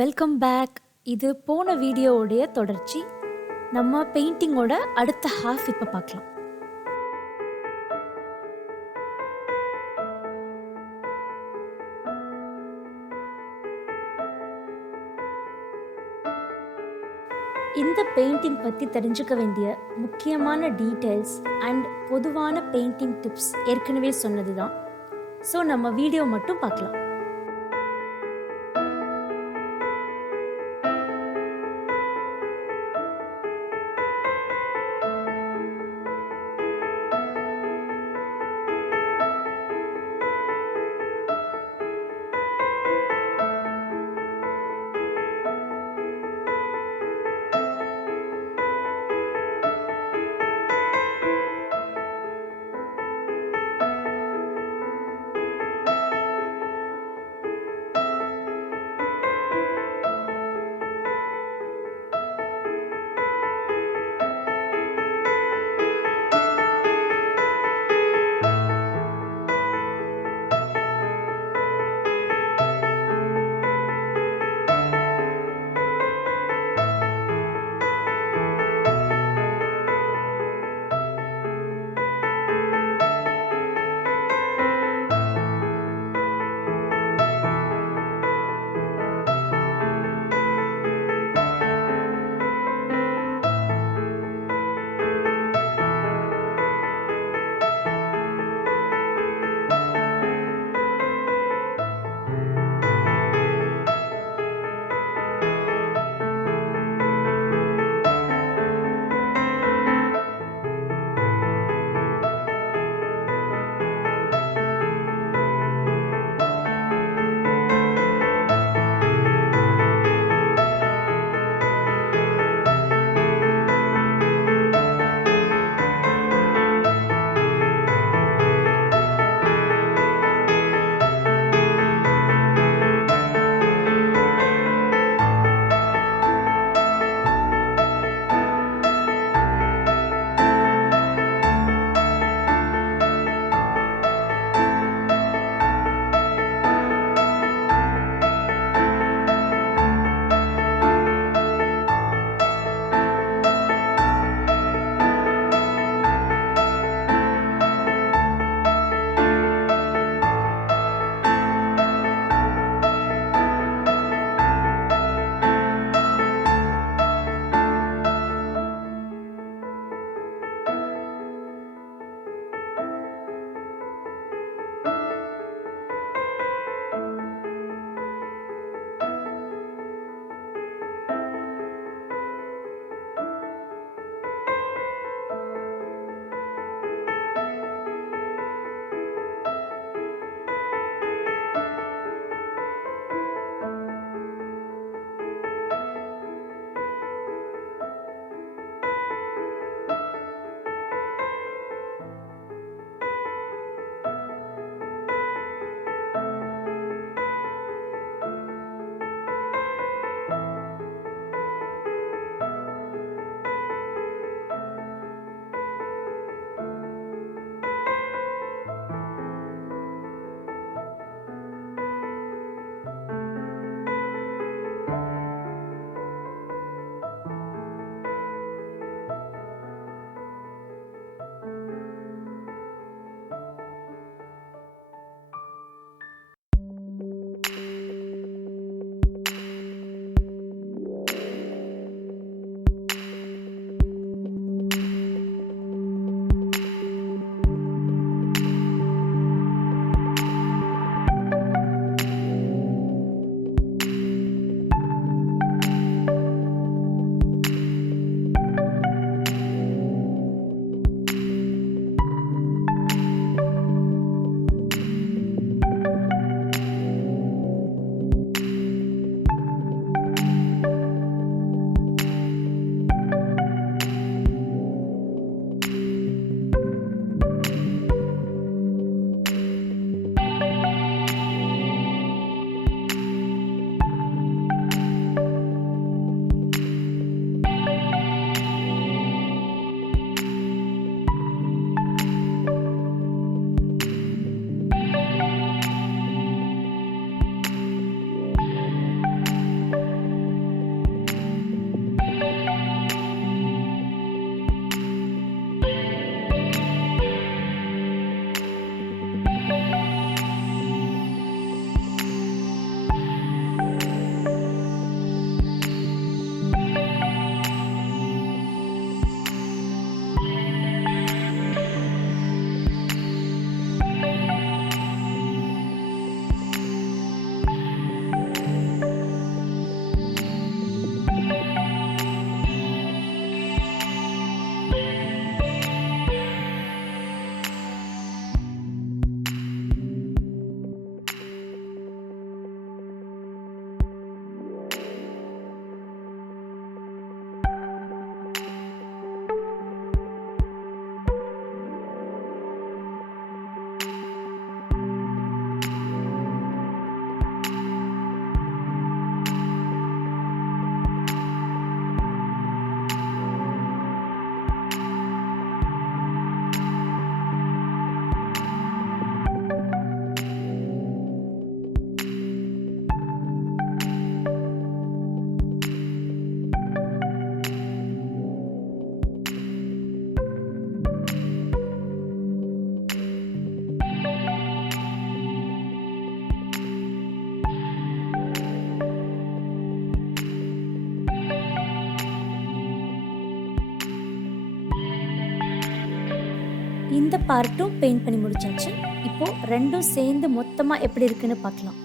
Welcome back இது போன வீடியோவுடைய தொடர்ச்சி. நம்ம பெயிண்டிங்கோட அடுத்த ஹாஃப் இப்போ பார்க்கலாம். இந்த பெயிண்டிங் பற்றி தெரிஞ்சுக்க வேண்டிய முக்கியமான டீட்டெயில்ஸ் அண்ட் பொதுவான பெயிண்டிங் டிப்ஸ் ஏற்கனவே சொன்னது தான் ஸோ நம்ம வீடியோ மட்டும் பார்க்கலாம். இந்த பார்ட்டும் பெயிண்ட் பண்ணி முடிச்சாச்சு. இப்போ ரெண்டும் சேர்ந்து மொத்தமாக எப்படி இருக்குன்னு பார்க்கலாம்.